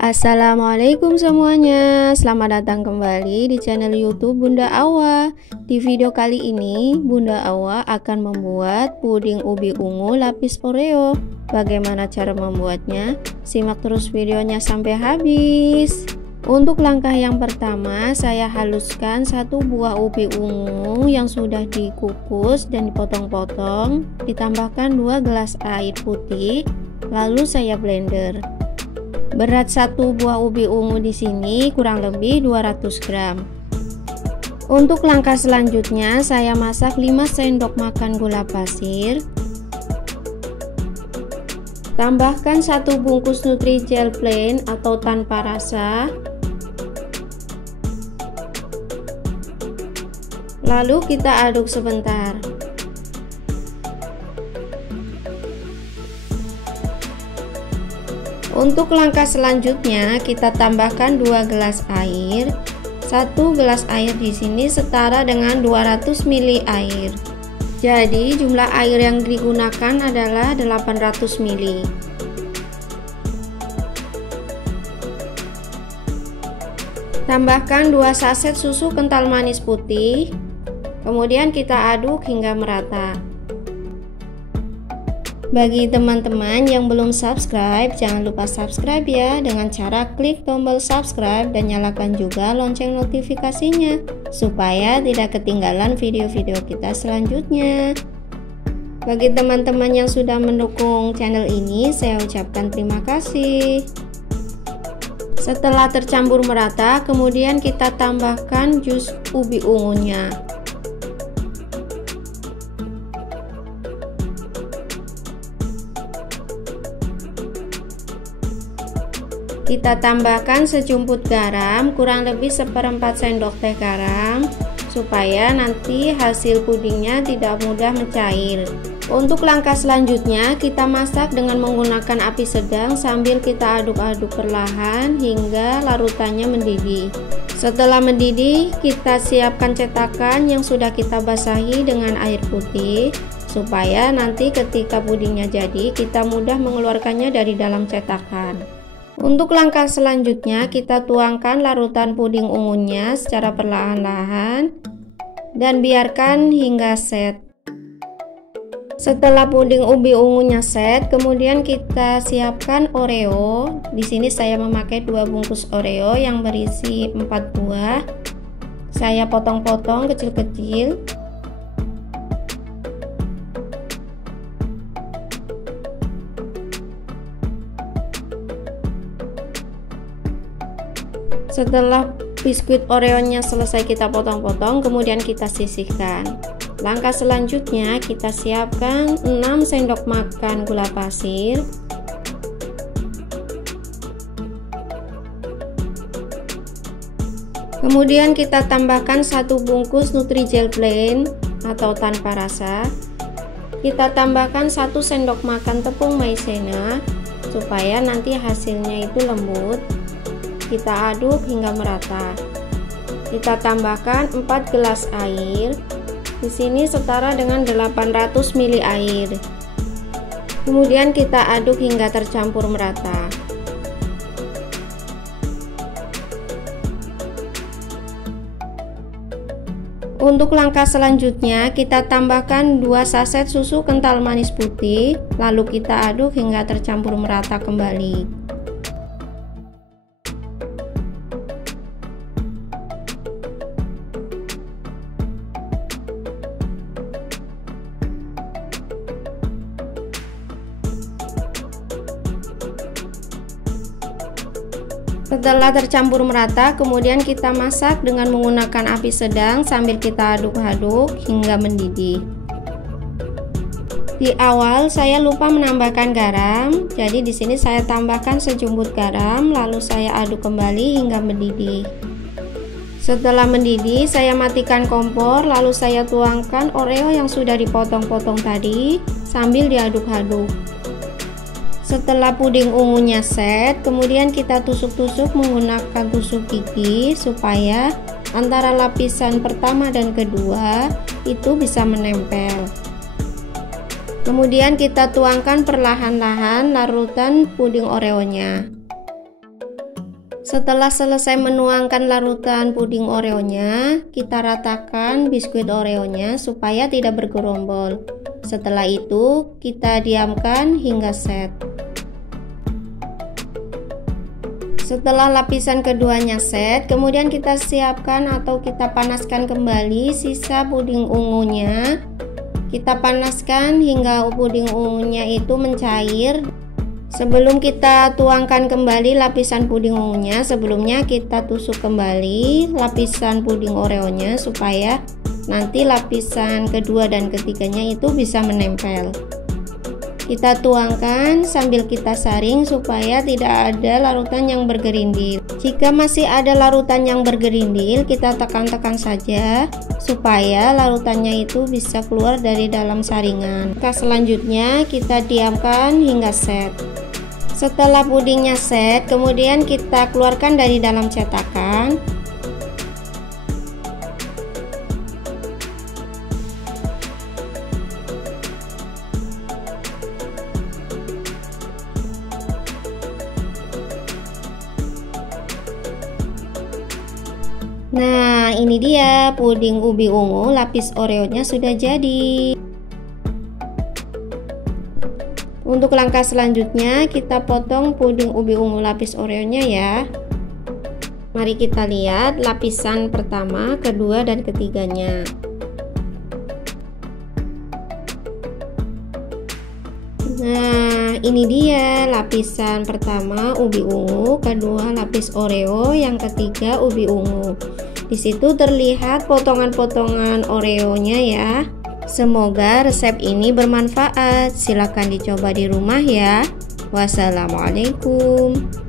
Assalamualaikum semuanya, selamat datang kembali di channel YouTube Bunda Awa. Di video kali ini, Bunda Awa akan membuat puding ubi ungu lapis Oreo. Bagaimana cara membuatnya? Simak terus videonya sampai habis. Untuk langkah yang pertama, saya haluskan satu buah ubi ungu yang sudah dikukus dan dipotong-potong, ditambahkan 2 gelas air putih, lalu saya blender. Berat satu buah ubi ungu di sini kurang lebih 200 gram. Untuk langkah selanjutnya, saya masak 5 sendok makan gula pasir. Tambahkan 1 bungkus Nutrijel plain atau tanpa rasa. Lalu kita aduk sebentar. Untuk langkah selanjutnya, kita tambahkan 2 gelas air. 1 gelas air di sini setara dengan 200 ml air. Jadi jumlah air yang digunakan adalah 800 ml. Tambahkan 2 saset susu kental manis putih. Kemudian kita aduk hingga merata. Bagi teman-teman yang belum subscribe, jangan lupa subscribe ya dengan cara klik tombol subscribe dan nyalakan juga lonceng notifikasinya supaya tidak ketinggalan video-video kita selanjutnya. Bagi teman-teman yang sudah mendukung channel ini, saya ucapkan terima kasih. Setelah tercampur merata, kemudian kita tambahkan jus ubi ungunya. Kita tambahkan sejumput garam, kurang lebih 1/4 sendok teh garam, supaya nanti hasil pudingnya tidak mudah mencair. Untuk langkah selanjutnya, kita masak dengan menggunakan api sedang sambil kita aduk-aduk perlahan hingga larutannya mendidih. Setelah mendidih, kita siapkan cetakan yang sudah kita basahi dengan air putih, supaya nanti ketika pudingnya jadi, kita mudah mengeluarkannya dari dalam cetakan. Untuk langkah selanjutnya, kita tuangkan larutan puding ungunya secara perlahan-lahan dan biarkan hingga set. Setelah puding ubi ungunya set, kemudian kita siapkan Oreo. Di sini saya memakai 2 bungkus Oreo yang berisi 4 buah. Saya potong-potong kecil-kecil. Setelah biskuit Oreo-nya selesai kita potong-potong, kemudian kita sisihkan. Langkah selanjutnya, kita siapkan 6 sendok makan gula pasir. Kemudian kita tambahkan 1 bungkus Nutrijel plain atau tanpa rasa. Kita tambahkan 1 sendok makan tepung maizena supaya nanti hasilnya itu lembut. Kita aduk hingga merata. Kita tambahkan 4 gelas air. Di sini setara dengan 800 ml air. Kemudian kita aduk hingga tercampur merata. Untuk langkah selanjutnya, kita tambahkan 2 saset susu kental manis putih, lalu kita aduk hingga tercampur merata kembali. Setelah tercampur merata, kemudian kita masak dengan menggunakan api sedang sambil kita aduk-aduk hingga mendidih. Di awal saya lupa menambahkan garam, jadi di sini saya tambahkan sejumput garam, lalu saya aduk kembali hingga mendidih. Setelah mendidih, saya matikan kompor, lalu saya tuangkan Oreo yang sudah dipotong-potong tadi sambil diaduk-aduk. Setelah puding ungunya set, kemudian kita tusuk-tusuk menggunakan tusuk gigi supaya antara lapisan pertama dan kedua itu bisa menempel. Kemudian kita tuangkan perlahan-lahan larutan puding Oreo-nya. Setelah selesai menuangkan larutan puding Oreonya, kita ratakan biskuit Oreonya supaya tidak bergerombol. Setelah itu, kita diamkan hingga set. Setelah lapisan keduanya set, kemudian kita siapkan atau kita panaskan kembali sisa puding ungunya. Kita panaskan hingga puding ungunya itu mencair. Sebelum kita tuangkan kembali lapisan puding ungunya, sebelumnya kita tusuk kembali lapisan puding Oreonya supaya nanti lapisan kedua dan ketiganya itu bisa menempel. Kita tuangkan sambil kita saring supaya tidak ada larutan yang bergerindil. Jika masih ada larutan yang bergerindil, kita tekan-tekan saja supaya larutannya itu bisa keluar dari dalam saringan. Selanjutnya kita diamkan hingga set. Setelah pudingnya set, kemudian kita keluarkan dari dalam cetakan. Nah, ini dia puding ubi ungu lapis Oreonya sudah jadi. Untuk langkah selanjutnya, kita potong puding ubi ungu lapis Oreonya ya. Mari kita lihat lapisan pertama, kedua, dan ketiganya. Nah, ini dia lapisan pertama ubi ungu, kedua lapis Oreo, yang ketiga ubi ungu. Di situ terlihat potongan-potongan Oreonya ya. Semoga resep ini bermanfaat. Silakan dicoba di rumah ya. Wassalamualaikum.